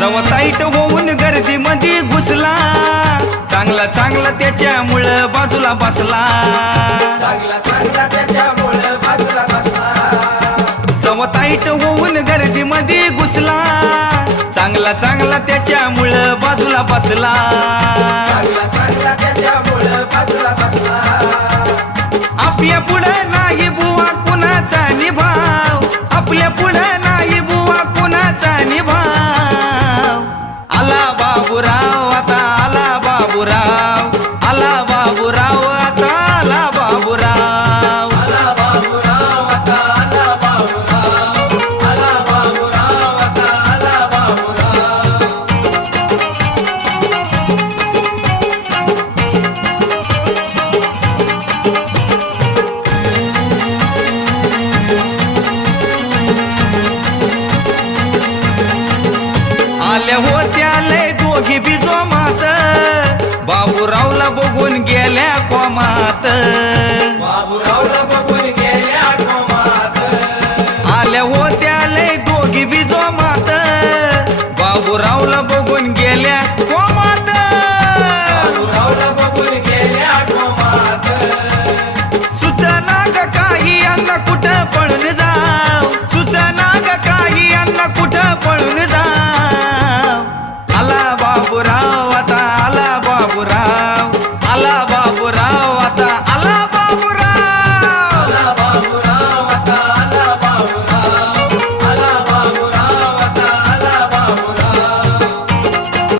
जवा ताईट होऊन गर्दी मध्ये घुसला, चांगला चांगला त्याच्यामुळं बाजूला बसला, चांगला चांगला त्याच्यामुळं बाजूला बसला। जवा ताईट होऊन गर्दी मध्ये घुसला, चांगला चांगला त्याच्यामुळं बाजूला बसला, चांगला चांगला त्याच्यामुळं बाजूला बसला। आपल्या पुढं नाही बुवा कुणाचा निभाव, आपल्या पुढं नाही बुवा कुणाचा निभाव। आला बाबूराव आता आला बाबूराव, आला बाबूराव आता आला बाबूराव, आला बाबूराव आता आला बाबूराव, आला बाबूराव आता आला बाबूराव। आल्या होत्या लय दोघी बिजो मात, बाबूरावला बघून गेल्या कोमात, बाबूरावला बघून गेल्या कोमात। आल्या होत्या लय दोघी बिजो मात, बाबूरावला बघून गेल्या कोमात, बाबूरावला बघून गेल्या कोमात। सुचना ग काही यांना कुठं पळून जाव, सुचना ग काही यांना कुठं पळून